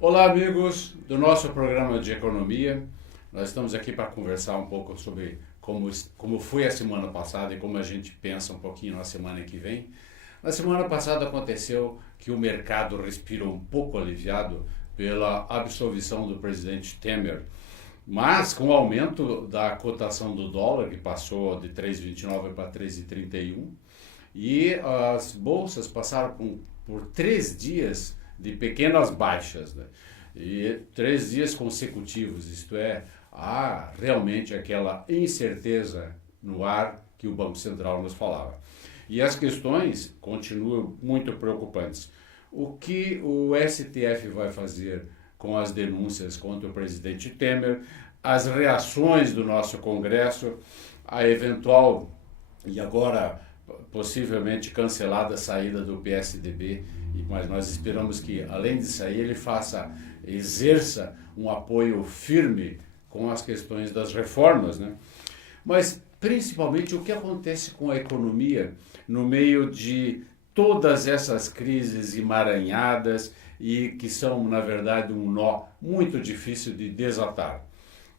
Olá, amigos do nosso programa de economia. Nós estamos aqui para conversar um pouco sobre como foi a semana passada e como a gente pensa um pouquinho na semana que vem. Na semana passada aconteceu que o mercado respirou um pouco aliviado pela absolvição do presidente Temer, mas com o aumento da cotação do dólar, que passou de 3,29 para 3,31, e as bolsas passaram por 3 dias de pequenas baixas, né? E 3 dias consecutivos, isto é, há realmente aquela incerteza no ar que o Banco Central nos falava. E as questões continuam muito preocupantes. O que o STF vai fazer com as denúncias contra o presidente Temer, as reações do nosso Congresso, a eventual e agora possivelmente cancelada saída do PSDB, mas nós esperamos que, além de sair, ele exerça um apoio firme com as questões das reformas, né? Mas, principalmente, o que acontece com a economia no meio de todas essas crises emaranhadas e que são, na verdade, um nó muito difícil de desatar.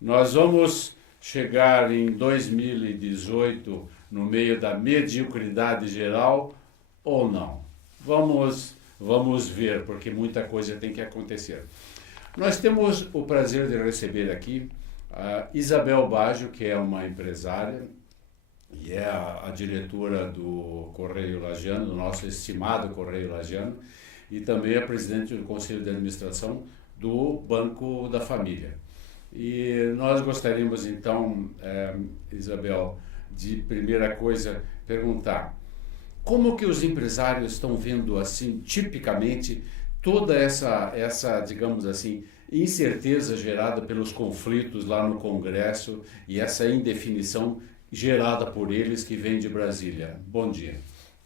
Nós vamos chegar em 2018 no meio da mediocridade geral ou não? Vamos ver, porque muita coisa tem que acontecer. Nós temos o prazer de receber aqui a Isabel Baggio, que é uma empresária e é a diretora do Correio Lagiano, do nosso estimado Correio Lagiano, e também é presidente do Conselho de Administração do Banco da Família. E nós gostaríamos então, Isabel, de primeira coisa perguntar: como que os empresários estão vendo, assim, tipicamente, toda essa, digamos assim, incerteza gerada pelos conflitos lá no Congresso e essa indefinição gerada por eles que vem de Brasília? Bom dia.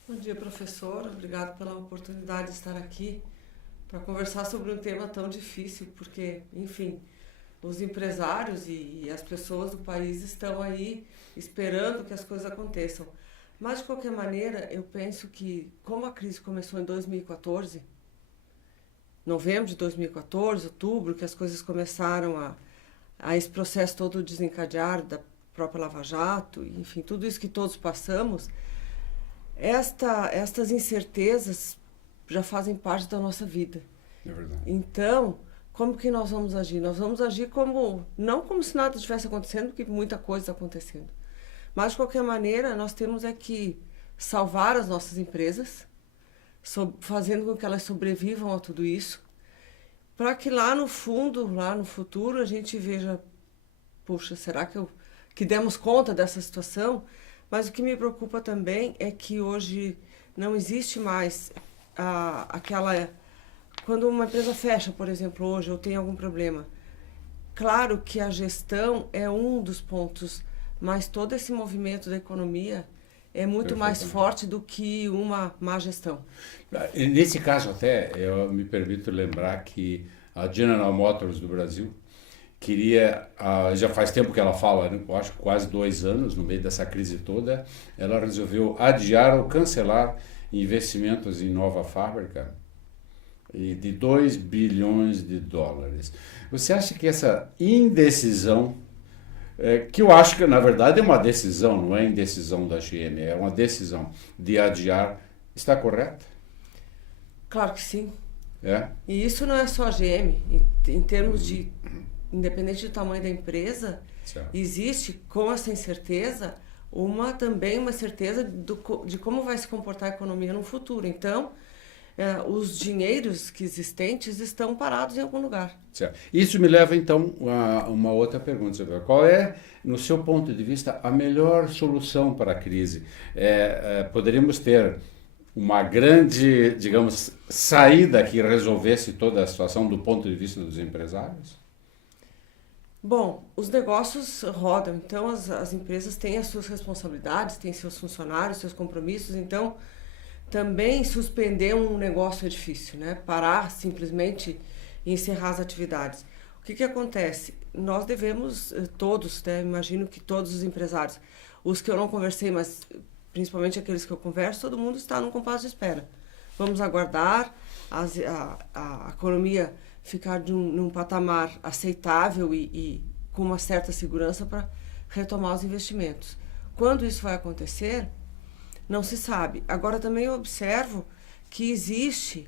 Bom dia, professor. Obrigado pela oportunidade de estar aqui para conversar sobre um tema tão difícil, porque, enfim, os empresários e as pessoas do país estão aí esperando que as coisas aconteçam. Mas, de qualquer maneira, eu penso que, como a crise começou em 2014, novembro de 2014, outubro, que as coisas começaram a esse processo todo desencadear da própria Lava Jato, enfim, tudo isso que todos passamos, estas incertezas já fazem parte da nossa vida. É verdade. Então, como que nós vamos agir? Nós vamos agir não como se nada estivesse acontecendo, porque muita coisa está acontecendo. Mas, de qualquer maneira, nós temos que salvar as nossas empresas, fazendo com que elas sobrevivam a tudo isso, para que lá no fundo, lá no futuro, a gente veja, puxa, será que demos conta dessa situação? Mas o que me preocupa também é que hoje não existe mais quando uma empresa fecha, por exemplo, hoje, ou tem algum problema. Claro que a gestão é um dos pontos, mas todo esse movimento da economia é muito mais forte do que uma má gestão. Nesse caso até, eu me permito lembrar que a General Motors do Brasil queria, já faz tempo que ela fala, né? Eu acho que quase 2 anos, no meio dessa crise toda, ela resolveu adiar ou cancelar investimentos em nova fábrica de 2 bilhões de dólares. Você acha que essa indecisão, que eu acho que na verdade é uma decisão, não é indecisão da GM, é uma decisão de adiar, está correta? Claro que sim. É? E isso não é só a GM, em termos de, independente do tamanho da empresa, certo, existe com essa incerteza também uma certeza de como vai se comportar a economia no futuro. Então, os dinheiros que existentes estão parados em algum lugar. Certo. Isso me leva, então, a uma outra pergunta, Isabel. Qual é, no seu ponto de vista, a melhor solução para a crise? Poderíamos ter uma grande, digamos, saída que resolvesse toda a situação do ponto de vista dos empresários? Bom, os negócios rodam, então as empresas têm as suas responsabilidades, têm seus funcionários, seus compromissos, então também suspender um negócio é difícil, né? Parar simplesmente e encerrar as atividades. O que acontece? Nós devemos, todos, né, imagino que todos os empresários, os que eu não conversei, mas principalmente aqueles que eu converso, todo mundo está num compasso de espera. Vamos aguardar a economia ficar num patamar aceitável e com uma certa segurança para retomar os investimentos. Quando isso vai acontecer, não se sabe. Agora, também eu observo que existe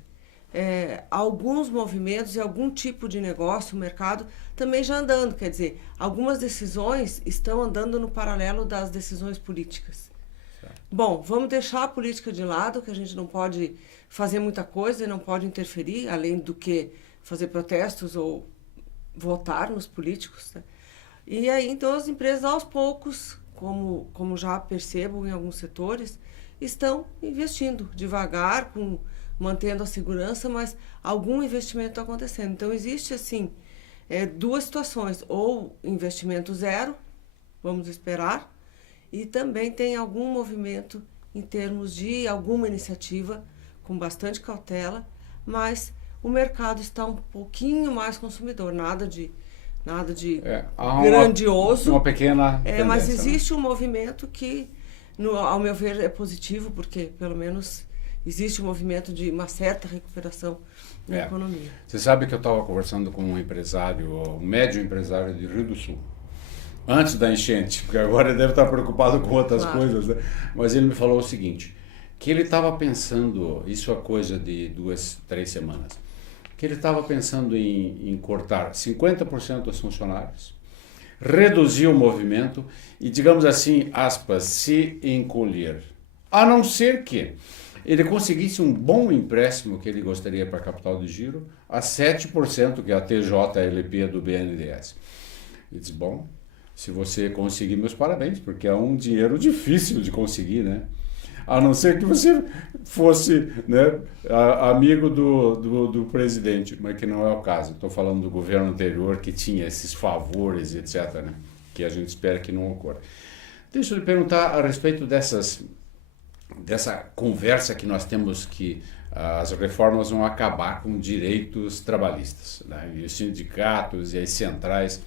alguns movimentos e algum tipo de negócio, o mercado também já andando. Quer dizer, algumas decisões estão andando no paralelo das decisões políticas. Certo. Bom, vamos deixar a política de lado, que a gente não pode fazer muita coisa e não pode interferir, além do que fazer protestos ou votar nos políticos, né? E aí, então, as empresas, aos poucos, como já percebo em alguns setores, estão investindo devagar, mantendo a segurança, mas algum investimento está acontecendo. Então, existe, assim, duas situações. Ou investimento zero, vamos esperar, e também tem algum movimento em termos de alguma iniciativa, com bastante cautela, mas o mercado está um pouquinho mais consumidor, nada de grandioso. Uma pequena tendência, mas existe um movimento que, ao meu ver, é positivo, porque pelo menos existe um movimento de uma certa recuperação na economia. Você sabe que eu estava conversando com um empresário, um médio empresário de Rio do Sul, antes da enchente, porque agora ele deve estar preocupado com outras coisas, né? Mas ele me falou o seguinte, que ele estava pensando, isso é coisa de 2, 3 semanas, que ele estava pensando em cortar 50% dos funcionários, reduzir o movimento e, digamos assim, aspas, se encolher. A não ser que ele conseguisse um bom empréstimo que ele gostaria para a capital de giro a 7%, que é a TJLP do BNDES. Ele disse, bom, se você conseguir, meus parabéns, porque é um dinheiro difícil de conseguir, né? A não ser que você fosse, né, amigo do presidente, mas que não é o caso. Estou falando do governo anterior que tinha esses favores, etc., né, que a gente espera que não ocorra. Deixa eu lhe perguntar a respeito dessa conversa que nós temos, que as reformas vão acabar com direitos trabalhistas, né, e os sindicatos e as centrais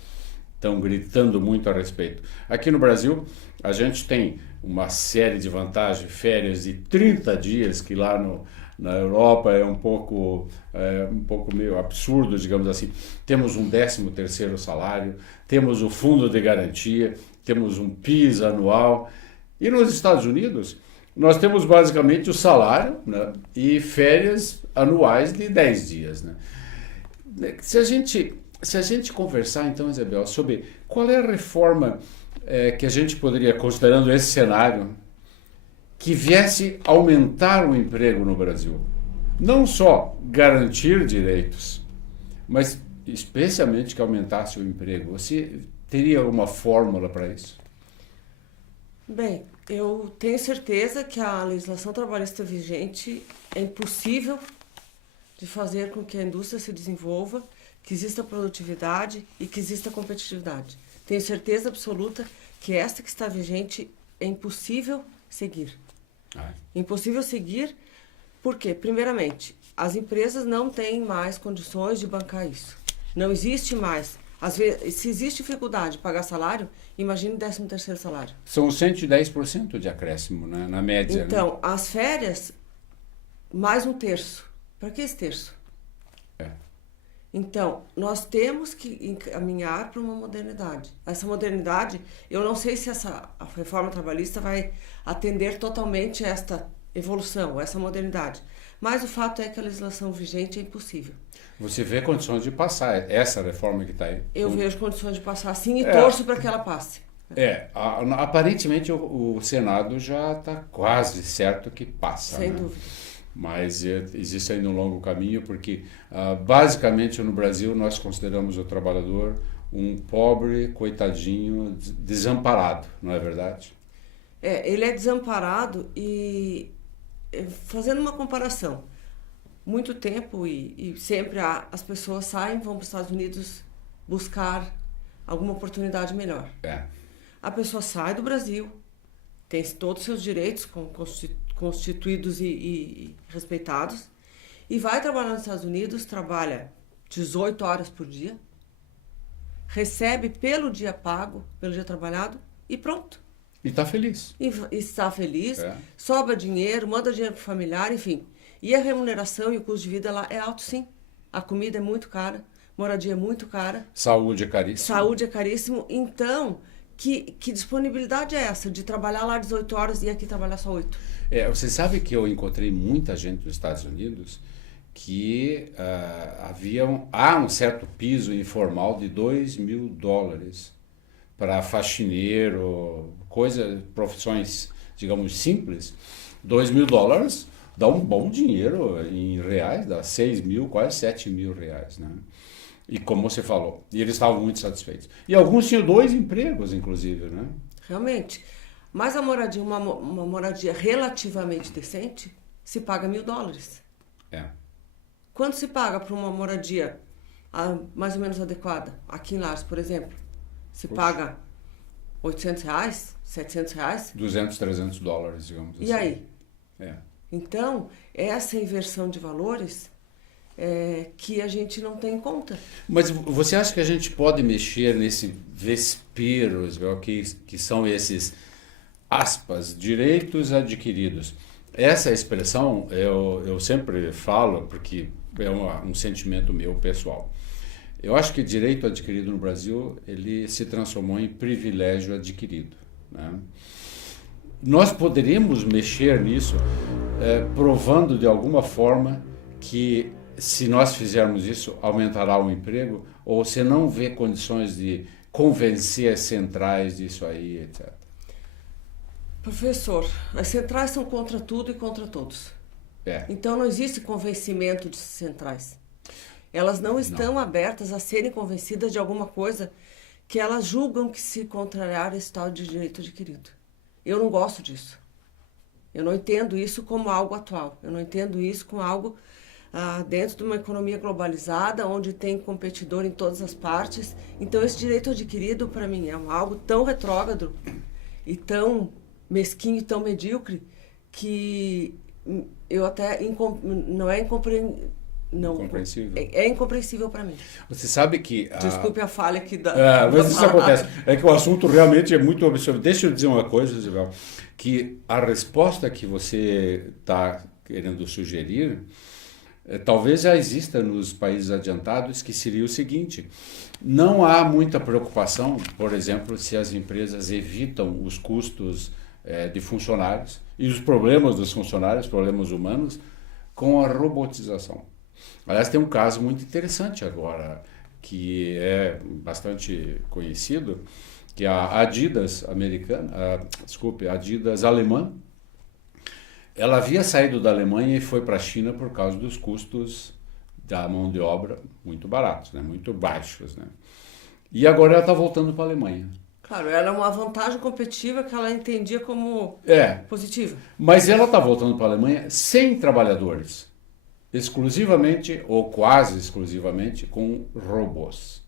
estão gritando muito a respeito. Aqui no Brasil, a gente tem uma série de vantagens, férias de 30 dias, que lá na Europa é um pouco meio absurdo, digamos assim. Temos um 13º salário, temos o fundo de garantia, temos um PIS anual. E nos Estados Unidos, nós temos basicamente o salário, né, e férias anuais de 10 dias. Né? Se a gente conversar, então, Isabel, sobre qual é a reforma que a gente poderia, considerando esse cenário, que viesse aumentar o emprego no Brasil. Não só garantir direitos, mas especialmente que aumentasse o emprego. Você teria alguma fórmula para isso? Bem, eu tenho certeza que a legislação trabalhista vigente é impossível de fazer com que a indústria se desenvolva, que exista produtividade e que exista competitividade. Tenho certeza absoluta que esta que está vigente é impossível seguir. Impossível seguir porque, primeiramente, as empresas não têm mais condições de bancar isso. Não existe mais. Às vezes, se existe dificuldade de pagar salário, imagine o 13º salário. São 110% de acréscimo, né, na média. Então, né? As férias, mais um terço. Para que esse terço? Então, nós temos que encaminhar para uma modernidade. Essa modernidade, eu não sei se a reforma trabalhista vai atender totalmente esta evolução, essa modernidade. Mas o fato é que a legislação vigente é impossível. Você vê condições de passar essa reforma que está aí? Eu vejo condições de passar sim e torço para que ela passe. Aparentemente o Senado já está quase certo que passa. Sem né? dúvida. Mas existe ainda um longo caminho, porque basicamente no Brasil nós consideramos o trabalhador um pobre, coitadinho, desamparado, não é verdade? Ele é desamparado e, fazendo uma comparação, muito tempo e sempre as pessoas saem, vão para os Estados Unidos buscar alguma oportunidade melhor. A pessoa sai do Brasil, tem todos os seus direitos constituídos e respeitados, e vai trabalhar nos Estados Unidos, trabalha 18 horas por dia, recebe pelo dia pago, pelo dia trabalhado e pronto. E está feliz. E está feliz, sobra dinheiro, manda dinheiro para o familiar, enfim. E a remuneração e o custo de vida lá é alto, sim. A comida é muito cara, moradia é muito cara. Saúde é caríssimo. Saúde é caríssimo. Então, que disponibilidade é essa de trabalhar lá 18 horas e aqui trabalhar só 8? Você sabe que eu encontrei muita gente nos Estados Unidos que há um certo piso informal de $2.000 para faxineiro, profissões, digamos, simples. $2.000 dá um bom dinheiro em reais, dá 6 mil, quase 7 mil reais, né? E como você falou, e eles estavam muito satisfeitos. E alguns tinham 2 empregos, inclusive, né? Realmente. Mas a moradia, uma moradia relativamente decente, se paga $1.000. Quanto se paga para uma moradia mais ou menos adequada? Aqui em Lages, por exemplo, se paga R$800, R$700? $200, $300, digamos assim. E aí? Então, essa inversão de valores que a gente não tem em conta. Mas você acha que a gente pode mexer nesse vespeiro, que são esses, aspas, direitos adquiridos? Essa expressão eu sempre falo porque é um sentimento meu pessoal. Eu acho que direito adquirido no Brasil ele se transformou em privilégio adquirido, né? Nós poderíamos mexer nisso provando de alguma forma que se nós fizermos isso aumentará o emprego, ou você não vê condições de convencer as centrais disso aí, etc. Professor, as centrais são contra tudo e contra todos. Então não existe convencimento de centrais. Elas não estão abertas a serem convencidas de alguma coisa que elas julgam que se contrariar esse tal de direito adquirido. Eu não gosto disso. Eu não entendo isso como algo atual. Eu não entendo isso como algo dentro de uma economia globalizada, onde tem competidor em todas as partes. Então esse direito adquirido, para mim, é algo tão retrógrado e tão mesquinho e tão medíocre que eu até não é incompreensível. Não, é incompreensível para mim. Você sabe que... Desculpe a falha aqui da... mas isso acontece. É que o assunto realmente é muito absurdo. Deixa eu dizer uma coisa, Isabel, que a resposta que você está querendo sugerir, talvez já exista nos países adiantados, que seria o seguinte: não há muita preocupação, por exemplo, se as empresas evitam os custos de funcionários e os problemas dos funcionários, problemas humanos, com a robotização. Aliás, tem um caso muito interessante agora, que é bastante conhecido, que a Adidas Adidas alemã, ela havia saído da Alemanha e foi para a China por causa dos custos da mão de obra muito baratos, né? Muito baixos, né? E agora ela está voltando para a Alemanha. Claro, era uma vantagem competitiva que ela entendia como positiva. Mas ela está voltando para a Alemanha sem trabalhadores. Exclusivamente ou quase exclusivamente com robôs.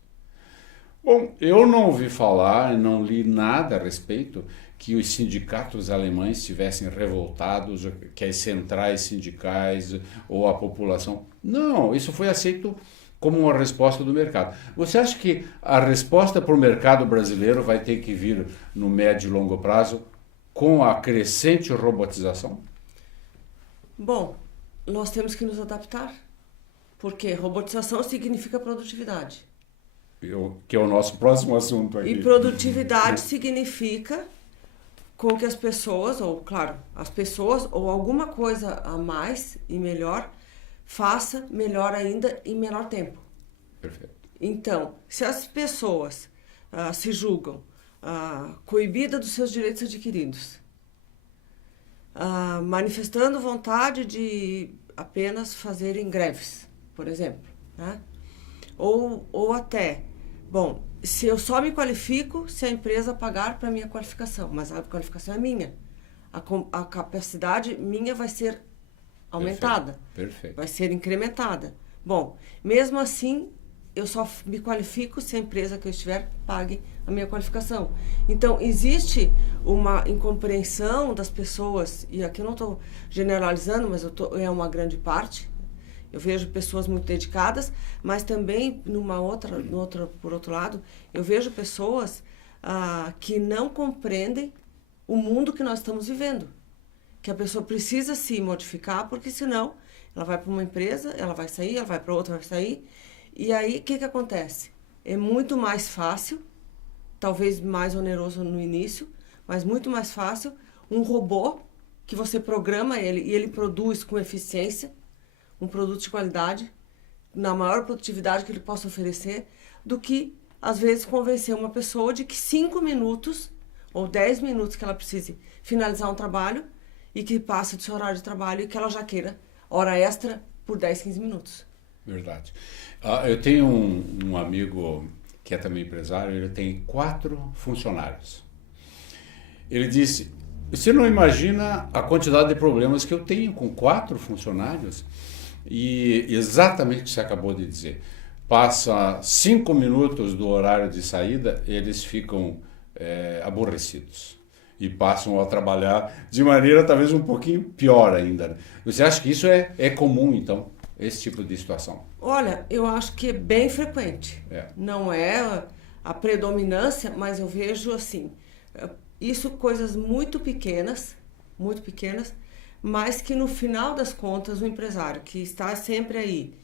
Bom, eu não ouvi falar, não li nada a respeito que os sindicatos alemães estivessem revoltados, que as centrais sindicais ou a população... Não, isso foi aceito como uma resposta do mercado. Você acha que a resposta para o mercado brasileiro vai ter que vir no médio e longo prazo com a crescente robotização? Bom, nós temos que nos adaptar, porque robotização significa produtividade. Que é o nosso próximo assunto aqui. E produtividade significa com que as pessoas, ou alguma coisa a mais e melhor, faça melhor ainda em menor tempo. Perfeito. Então, se as pessoas se julgam coibidas dos seus direitos adquiridos, manifestando vontade de apenas fazerem greves, por exemplo, né? Ou até, bom, se eu só me qualifico se a empresa pagar para a minha qualificação, mas a qualificação é minha, a capacidade minha vai ser aumentada, Perfeito. Vai ser incrementada. Bom, mesmo assim, eu só me qualifico se a empresa que eu estiver pague a minha qualificação. Então, existe uma incompreensão das pessoas, e aqui eu não estou generalizando, mas é uma grande parte, Eu vejo pessoas muito dedicadas, mas também, por outro lado, eu vejo pessoas que não compreendem o mundo que nós estamos vivendo. Que a pessoa precisa se modificar, porque senão ela vai para uma empresa, ela vai sair, ela vai para outra, vai sair. E aí, o que acontece? É muito mais fácil, talvez mais oneroso no início, mas muito mais fácil, um robô que você programa ele e ele produz com eficiência um produto de qualidade, na maior produtividade que ele possa oferecer, do que, às vezes, convencer uma pessoa de que 5 minutos ou 10 minutos que ela precise finalizar um trabalho e que passe do seu horário de trabalho e que ela já queira hora extra por 10, 15 minutos. Verdade. Eu tenho um amigo que é também empresário, ele tem 4 funcionários. Ele disse, você não imagina a quantidade de problemas que eu tenho com 4 funcionários? E exatamente o que você acabou de dizer. Passa 5 minutos do horário de saída, eles ficam aborrecidos. E passam a trabalhar de maneira talvez um pouquinho pior ainda. Você acha que isso é comum, então, esse tipo de situação? Olha, eu acho que é bem frequente. Não é a predominância, mas eu vejo assim, isso coisas muito pequenas, mas que no final das contas o empresário que está sempre aí,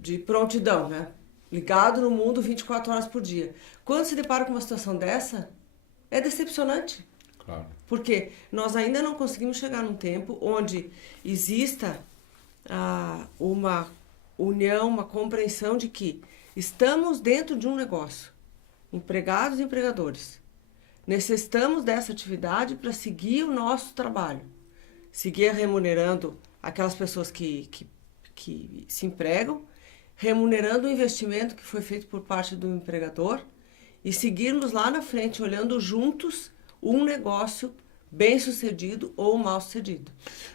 de prontidão, né? Ligado no mundo 24 horas por dia. Quando se depara com uma situação dessa, é decepcionante. Claro. Porque nós ainda não conseguimos chegar num tempo onde exista uma união, uma compreensão de que estamos dentro de um negócio, empregados e empregadores. Necessitamos dessa atividade para seguir o nosso trabalho, seguir remunerando aquelas pessoas que se empregam, remunerando o investimento que foi feito por parte do empregador e seguirmos lá na frente, olhando juntos um negócio bem sucedido ou mal sucedido.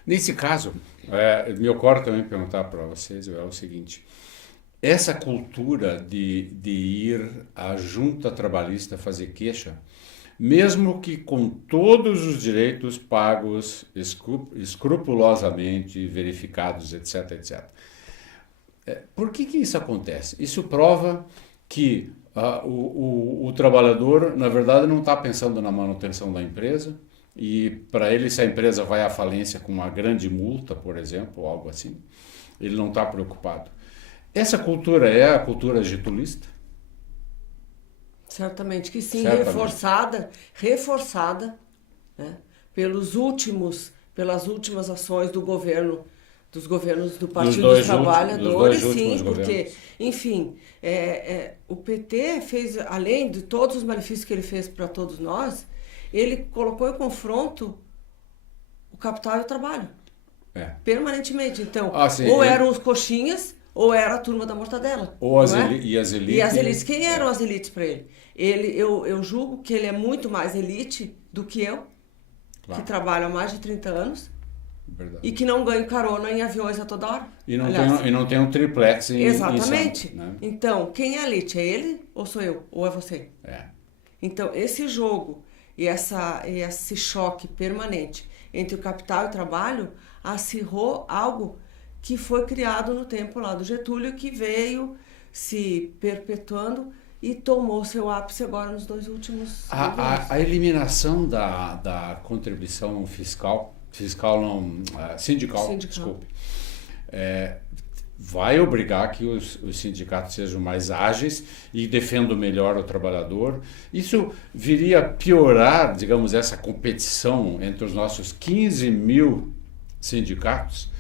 Nesse caso, me ocorre também perguntar para vocês o seguinte, essa cultura de ir à junta trabalhista fazer queixa, mesmo que com todos os direitos pagos escrupulosamente verificados, etc, etc. Por que isso acontece? Isso prova que o trabalhador, na verdade, não está pensando na manutenção da empresa e para ele, se a empresa vai à falência com uma grande multa, por exemplo, ou algo assim, ele não está preocupado. Essa cultura é a cultura getulista? Certamente que sim, Certamente. reforçada, né, pelas últimas ações dos governos do Partido dos Trabalhadores, sim, porque, enfim, o PT fez, além de todos os malefícios que ele fez para todos nós, ele colocou em confronto o capital e o trabalho, permanentemente. Então, eram os coxinhas, ou era a turma da mortadela. Ou as elites. E as elites, quem eram as elites para ele? Eu julgo que ele é muito mais elite do que eu, que trabalho há mais de 30 anos. Verdade. E que não ganho carona em aviões a toda hora. E não tem um triplex em Exatamente. Santos, né? Então, quem é a elite? É ele ou sou eu? Ou é você? Então, esse jogo e esse choque permanente entre o capital e o trabalho acirrou algo que foi criado no tempo lá do Getúlio, que veio se perpetuando e tomou seu ápice agora nos 2 últimos anos. A eliminação da contribuição sindical, desculpe, vai obrigar que os sindicatos sejam mais ágeis e defendam melhor o trabalhador. Isso viria a piorar, digamos, essa competição entre os nossos 15 mil sindicatos.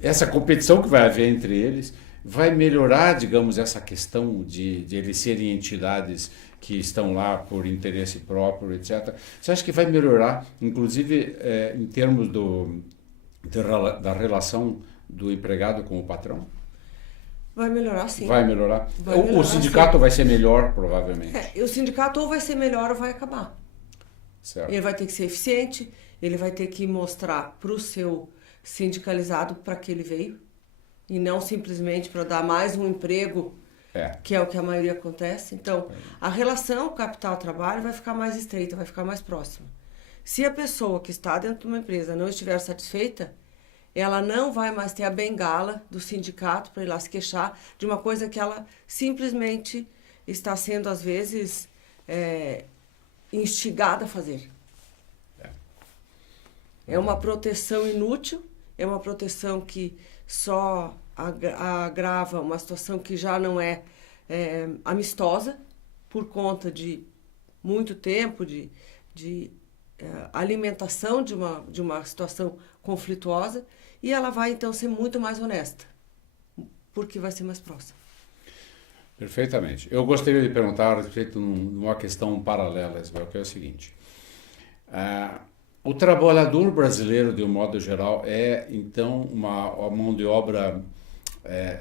Essa competição que vai haver entre eles vai melhorar, digamos, essa questão de eles serem entidades que estão lá por interesse próprio, etc. Você acha que vai melhorar, inclusive, em termos da relação do empregado com o patrão? Vai melhorar, sim. Vai melhorar? O sindicato vai ser melhor, provavelmente. O sindicato ou vai ser melhor ou vai acabar. Certo. Ele vai ter que ser eficiente, ele vai ter que mostrar para o seu sindicalizado para que ele veio, e não simplesmente para dar mais um emprego, que é o que a maioria acontece. Então, a relação capital-trabalho vai ficar mais estreita, vai ficar mais próxima. Se a pessoa que está dentro de uma empresa não estiver satisfeita, ela não vai mais ter a bengala do sindicato para ir lá se queixar de uma coisa que ela simplesmente está sendo, às vezes, instigada a fazer. É uma proteção inútil, é uma proteção que só agrava uma situação que já não é amistosa, por conta de muito tempo de alimentação de uma situação conflituosa, e ela vai então ser muito mais honesta, porque vai ser mais próxima. Perfeitamente. Eu gostaria de perguntar a respeito de uma questão paralela, Isabel, que é o seguinte. O trabalhador brasileiro, de um modo geral, é então uma mão de obra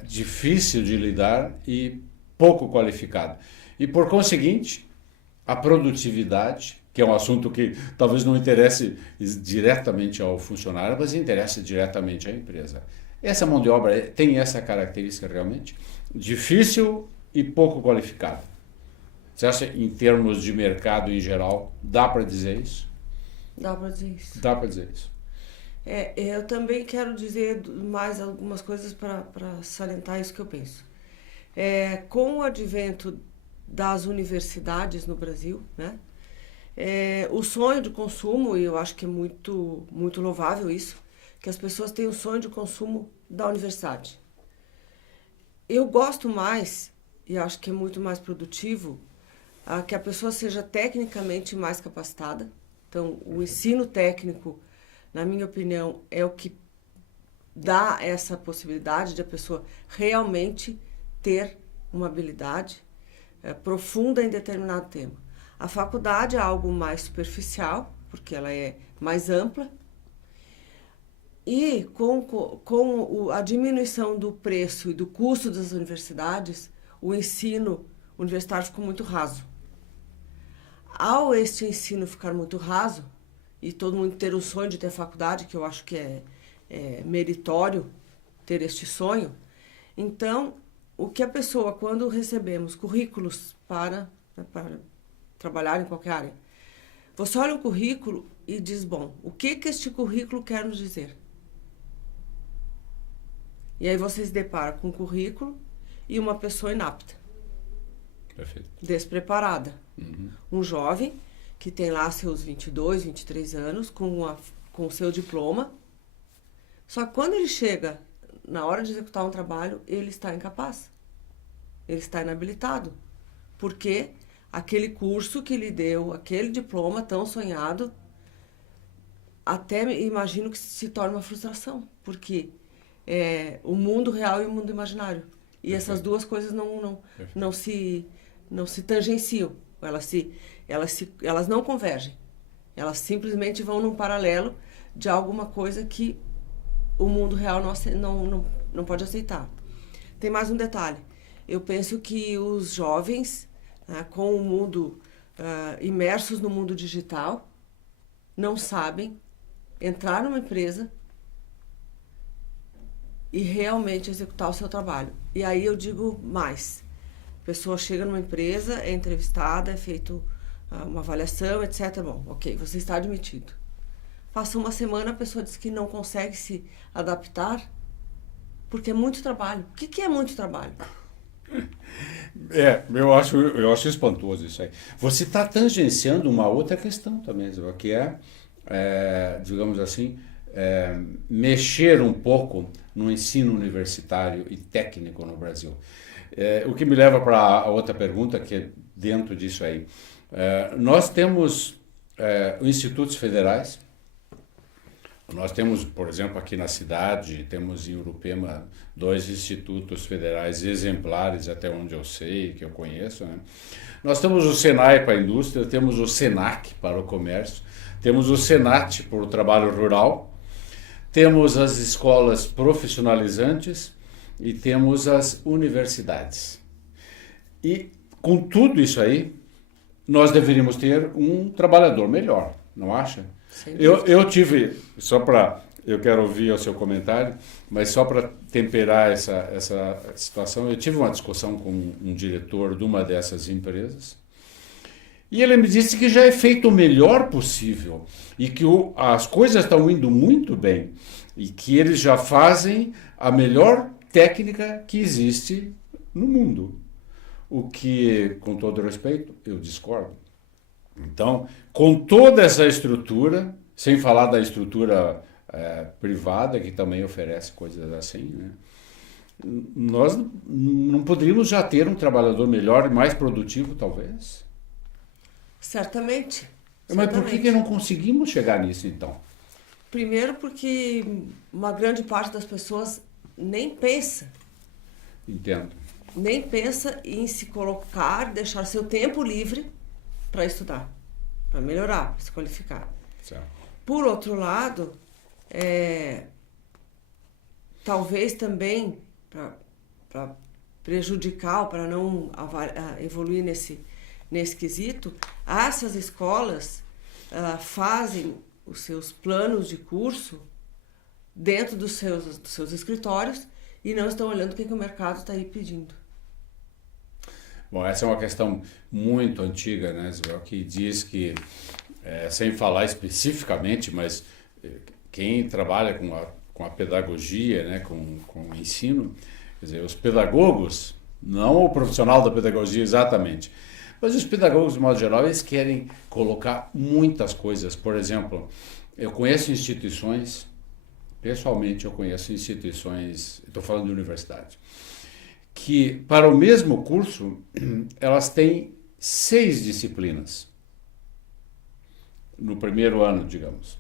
difícil de lidar e pouco qualificada. E, por conseguinte, a produtividade, que é um assunto que talvez não interesse diretamente ao funcionário, mas interessa diretamente à empresa. Essa mão de obra tem essa característica realmente? Difícil e pouco qualificada. Você acha, em termos de mercado em geral, dá para dizer isso? Dá para dizer isso. Dá para dizer isso. Eu também quero dizer mais algumas coisas para salientar isso que eu penso. Com o advento das universidades no Brasil, né? O sonho de consumo, e eu acho que é muito, muito louvável isso, que as pessoas têm o sonho de consumo da universidade. Eu gosto mais, e acho que é muito mais produtivo, que a pessoa seja tecnicamente mais capacitada. Então, o ensino técnico, na minha opinião, é o que dá essa possibilidade de a pessoa realmente ter uma habilidade profunda em determinado tema. A faculdade é algo mais superficial, porque ela é mais ampla, e com a diminuição do preço e do custo das universidades, o ensino universitário ficou muito raso. Ao este ensino ficar muito raso, e todo mundo ter o sonho de ter faculdade, que eu acho que é meritório ter este sonho, então, o que a pessoa, quando recebemos currículos para trabalhar em qualquer área, você olha um currículo e diz, bom, o que este currículo quer nos dizer? E aí você se depara com um currículo e uma pessoa inapta. Perfeito. Despreparada. Uhum. Um jovem que tem lá seus 22, 23 anos, com o seu diploma, só que quando ele chega na hora de executar um trabalho, ele está incapaz. Ele está inabilitado. Porque aquele curso que lhe deu, aquele diploma tão sonhado, até imagino que se torne uma frustração. Porque o mundo real e o mundo imaginário. E Perfeito. essas duas coisas não se tangenciam. Elas não convergem. Elas simplesmente vão num paralelo de alguma coisa que o mundo real não pode aceitar. Tem mais um detalhe. Eu penso que os jovens, com o mundo, imersos no mundo digital, não sabem entrar numa empresa e realmente executar o seu trabalho. E aí eu digo mais. A pessoa chega numa empresa, é entrevistada, é feito uma avaliação, etc. Bom, ok, você está admitido. Passa uma semana, a pessoa diz que não consegue se adaptar porque é muito trabalho. O que é muito trabalho? Eu acho espantoso isso aí. Você está tangenciando uma outra questão também, Isabel, que digamos assim, mexer um pouco no ensino universitário e técnico no Brasil. O que me leva para a outra pergunta, que é dentro disso aí. Nós temos institutos federais. Nós temos, por exemplo, aqui na cidade, temos em Urupema 2 institutos federais exemplares, até onde eu sei, que eu conheço, né? Nós temos o Senai para a indústria, temos o Senac para o comércio, temos o Senat para o trabalho rural, temos as escolas profissionalizantes e temos as universidades. E com tudo isso aí, nós deveríamos ter um trabalhador melhor, não acha? Eu tive, eu quero ouvir o seu comentário, mas só para temperar essa situação, eu tive uma discussão com um diretor de uma dessas empresas E ele me disse que já é feito o melhor possível e que as coisas estão indo muito bem e que eles já fazem a melhor técnica que existe no mundo. O que, com todo respeito, eu discordo. Então, com toda essa estrutura, sem falar da estrutura privada, que também oferece coisas assim, né? Nós não poderíamos já ter um trabalhador melhor e mais produtivo, talvez? Certamente. Mas por que não conseguimos chegar nisso, então? Primeiro porque uma grande parte das pessoas nem pensa. Entendo. Nem pensa em se colocar, deixar seu tempo livre para estudar, para melhorar, para se qualificar. Certo. Por outro lado, talvez também para prejudicar ou para não evoluir nesse quesito, essas escolas fazem os seus planos de curso dentro dos seus escritórios e não estão olhando o que o mercado está aí pedindo. Bom, essa é uma questão muito antiga, né, Isabel, que diz que, sem falar especificamente, mas quem trabalha com a pedagogia, né, com o ensino, quer dizer, os pedagogos, não o profissional da pedagogia exatamente, mas os pedagogos, de modo geral, eles querem colocar muitas coisas. Por exemplo, eu conheço instituições, pessoalmente eu conheço instituições, estou falando de universidade, que para o mesmo curso elas têm 6 disciplinas no primeiro ano, digamos.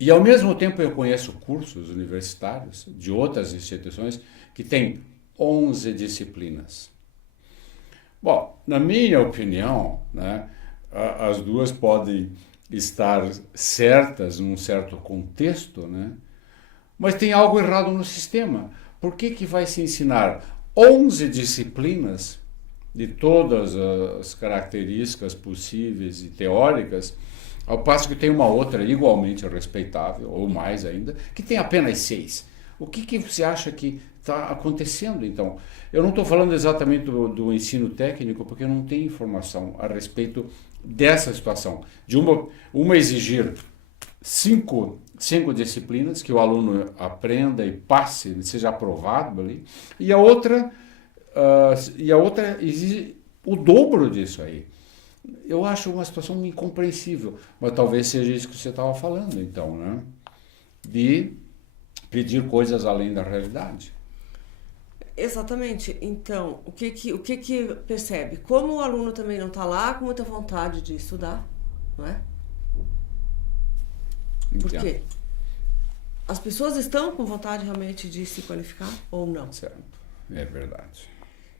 E ao mesmo tempo eu conheço cursos universitários de outras instituições que têm 11 disciplinas. Bom, na minha opinião, né, as duas podem estar certas num certo contexto, né, mas tem algo errado no sistema. Por que vai se ensinar 11 disciplinas de todas as características possíveis e teóricas, ao passo que tem uma outra igualmente respeitável, ou mais ainda, que tem apenas 6? O que você acha que está acontecendo, então? Eu não estou falando exatamente do ensino técnico, porque eu não tenho informação a respeito dessa situação. De uma exigir 5 disciplinas que o aluno aprenda e passe, seja aprovado ali, e a outra exige o dobro disso aí. Eu acho uma situação incompreensível, mas talvez seja isso que você estava falando, então, né? De pedir coisas além da realidade. Exatamente. Então, o que percebe? Como o aluno também não está lá com muita vontade de estudar, não é? Por quê? As pessoas estão com vontade realmente de se qualificar ou não? Certo, é verdade.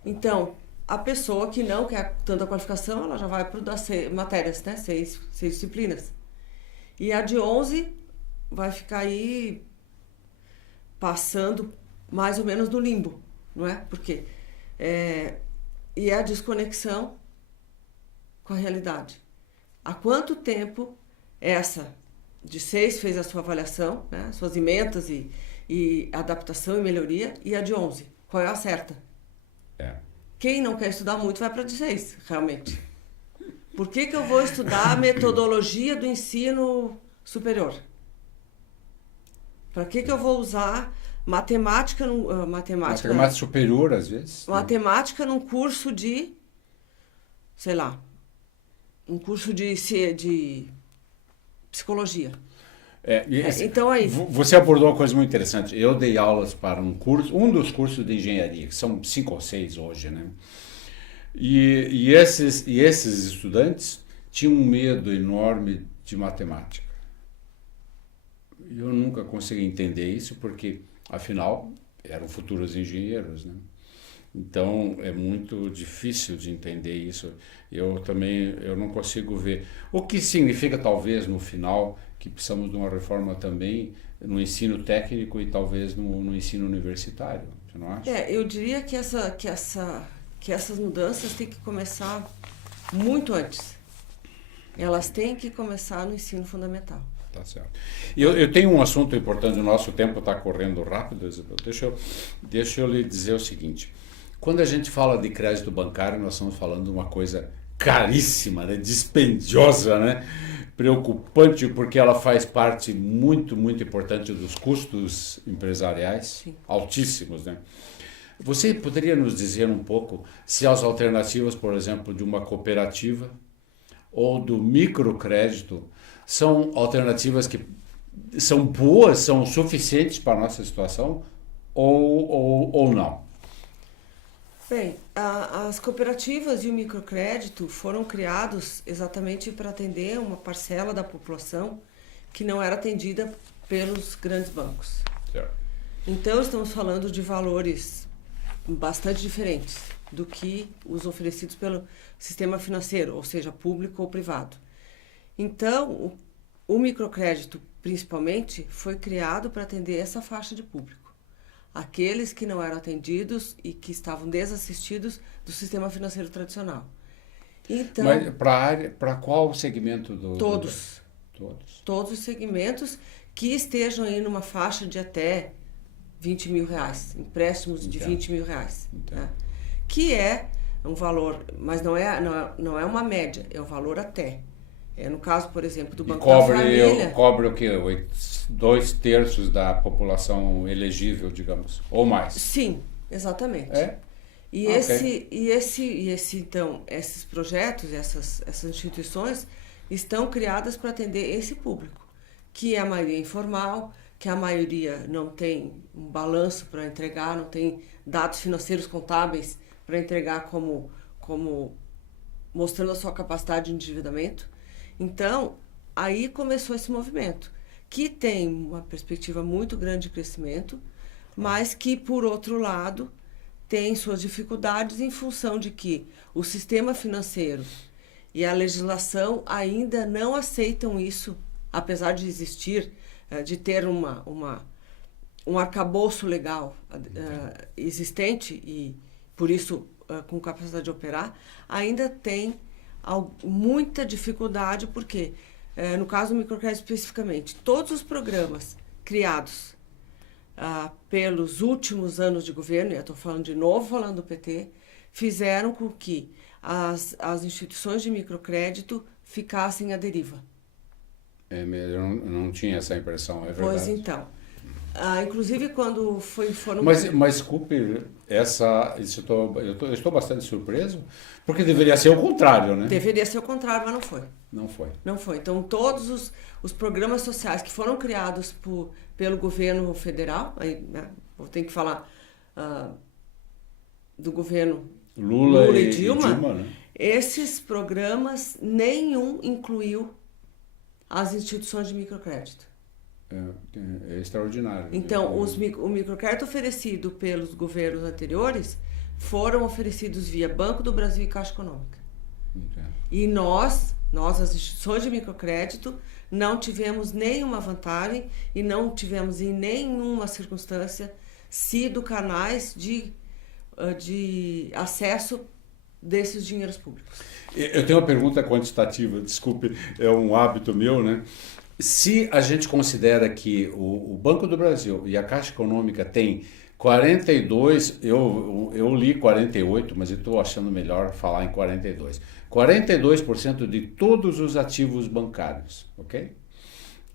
Então, a pessoa que não quer tanta qualificação, ela já vai para das matérias, né? 6 disciplinas. E a de 11 vai ficar aí passando mais ou menos no limbo, não é? Por quê? E é a desconexão com a realidade. Há quanto tempo essa de 6 fez a sua avaliação, né? Suas emendas e adaptação e melhoria, e a de 11? Qual é a certa? Quem não quer estudar muito vai para a de 6, realmente. Por que eu vou estudar a metodologia do ensino superior? Para que eu vou usar matemática superior, às vezes? Matemática num curso de, sei lá, um curso de psicologia. Então aí... Você abordou uma coisa muito interessante. Eu dei aulas para um dos cursos de engenharia, que são 5 ou 6 hoje, né? E esses estudantes tinham um medo enorme de matemática. Eu nunca consegui entender isso, porque, afinal, eram futuros engenheiros, né? Então, é muito difícil de entender isso. Eu não consigo ver. O que significa, talvez, no final, que precisamos de uma reforma também no ensino técnico e talvez no ensino universitário, você não acha? Eu diria que essas mudanças têm que começar muito antes. Elas têm que começar no ensino fundamental. Tá certo. Eu tenho um assunto importante, o nosso tempo está correndo rápido, Isabel. Deixa eu lhe dizer o seguinte. Quando a gente fala de crédito bancário, nós estamos falando de uma coisa caríssima, né? Dispendiosa, né? Preocupante, porque ela faz parte muito, muito importante dos custos empresariais, sim, altíssimos, né? Você poderia nos dizer um pouco se as alternativas, por exemplo, de uma cooperativa ou do microcrédito são alternativas que são boas, são suficientes para a nossa situação ou não? Bem, as cooperativas e o microcrédito foram criados exatamente para atender uma parcela da população que não era atendida pelos grandes bancos. Certo. Então, estamos falando de valores bastante diferentes do que os oferecidos pelo sistema financeiro, ou seja, público ou privado. Então, o microcrédito, principalmente, foi criado para atender essa faixa de público. Aqueles que não eram atendidos e que estavam desassistidos do sistema financeiro tradicional. Então, mas para qual segmento do... Todos. Todos. Todos os segmentos que estejam aí numa faixa de até R$20 mil, empréstimos de R$20 mil. Né? Que é um valor, mas não é uma média, é um valor até. No caso, por exemplo, do Banco da Família... Cobre o quê? 2/3 da população elegível, digamos, ou mais? Sim, exatamente. E então, esses projetos, essas instituições estão criadas para atender esse público, que é a maioria informal, que a maioria não tem um balanço para entregar, não tem dados financeiros contábeis para entregar como mostrando a sua capacidade de endividamento. Então, aí começou esse movimento, que tem uma perspectiva muito grande de crescimento, mas que, por outro lado, tem suas dificuldades em função de que o sistema financeiro e a legislação ainda não aceitam isso, apesar de existir, de ter um arcabouço legal existente e, por isso, com capacidade de operar, ainda tem muita dificuldade, porque, no caso do microcrédito especificamente, todos os programas criados pelos últimos anos de governo, e eu estou falando de novo, falando do PT, fizeram com que as instituições de microcrédito ficassem à deriva. Eu não tinha essa impressão, é verdade. Pois então. Inclusive, quando foram... Mas desculpe, eu estou bastante surpreso, porque deveria ser o contrário, né? Deveria ser o contrário, mas não foi. Não foi. Não foi. Então, todos os programas sociais que foram criados pelo governo federal, aí, né, vou ter que falar do governo Lula e Dilma, né? Esses programas, nenhum incluiu as instituições de microcrédito. É extraordinário. Então, o microcrédito oferecido pelos governos anteriores foram oferecidos via Banco do Brasil e Caixa Econômica. Entendo. E nós, as instituições de microcrédito, não tivemos nenhuma vantagem e não tivemos em nenhuma circunstância sido canais de acesso desses dinheiros públicos. Eu tenho uma pergunta quantitativa, desculpe, é um hábito meu, né? Se a gente considera que o Banco do Brasil e a Caixa Econômica têm 42, eu li 48, mas eu estou achando melhor falar em 42. 42% de todos os ativos bancários, ok?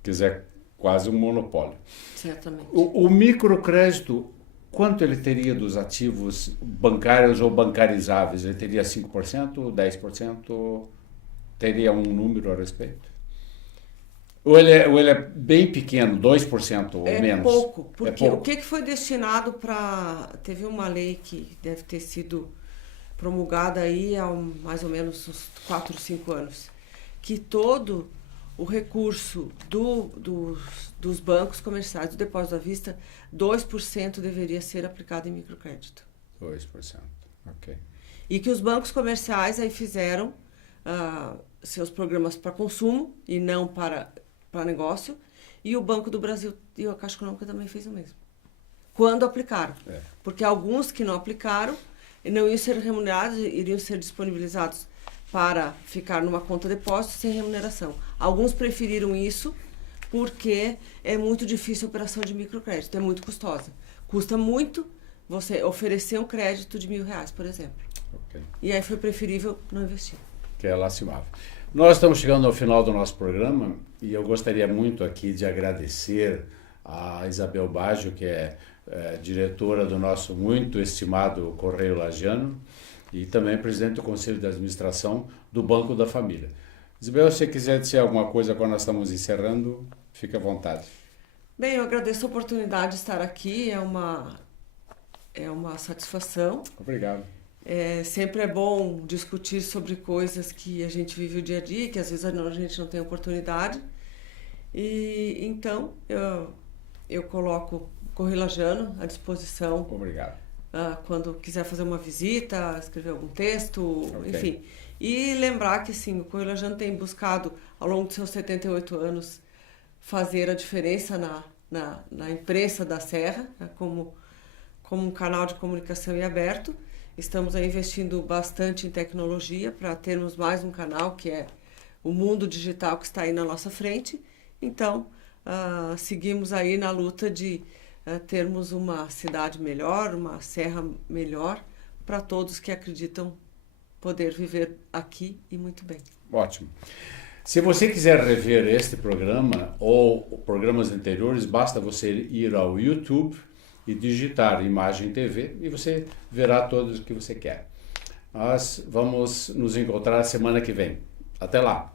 Quer dizer, quase um monopólio. Certamente. O microcrédito, quanto ele teria dos ativos bancários ou bancarizáveis? Ele teria 5%, 10%? Teria um número a respeito? Ou ele é bem pequeno, 2% ou menos? É pouco, porque pouco. O que foi destinado para... Teve uma lei que deve ter sido promulgada aí há mais ou menos uns 4, 5 anos, que todo o recurso dos bancos comerciais, do depósito à vista, 2% deveria ser aplicado em microcrédito. 2%, ok. E que os bancos comerciais aí fizeram seus programas para consumo e não para negócio, e o Banco do Brasil e a Caixa Econômica também fez o mesmo. Quando aplicaram. Porque alguns que não aplicaram não iam ser remunerados, iriam ser disponibilizados para ficar numa conta de depósito sem remuneração. Alguns preferiram isso porque é muito difícil a operação de microcrédito, é muito custosa. Custa muito você oferecer um crédito de R$1.000, por exemplo. Okay. E aí foi preferível não investir. Que é lastimável. Nós estamos chegando ao final do nosso programa e eu gostaria muito aqui de agradecer a Isabel Baggio, que é diretora do nosso muito estimado Correio Lagiano e também presidente do Conselho de Administração do Banco da Família. Isabel, se você quiser dizer alguma coisa quando nós estamos encerrando, fique à vontade. Bem, eu agradeço a oportunidade de estar aqui, é uma satisfação. Obrigado. Sempre é bom discutir sobre coisas que a gente vive o dia a dia, que às vezes a gente não tem oportunidade. E então eu coloco o Correio Lagiano à disposição. Obrigado. Quando quiser fazer uma visita, escrever algum texto, Okay. Enfim. E lembrar que sim, o Correio Lagiano tem buscado, ao longo de seus 78 anos, fazer a diferença na imprensa da Serra, né, como um canal de comunicação e aberto. Estamos aí investindo bastante em tecnologia para termos mais um canal, que é o mundo digital que está aí na nossa frente. Então, seguimos aí na luta de termos uma cidade melhor, uma serra melhor, para todos que acreditam poder viver aqui e muito bem. Ótimo. Se você quiser rever este programa ou programas anteriores, basta você ir ao YouTube e digitar Imagem TV e você verá todos o que você quer. Nós vamos nos encontrar semana que vem. Até lá!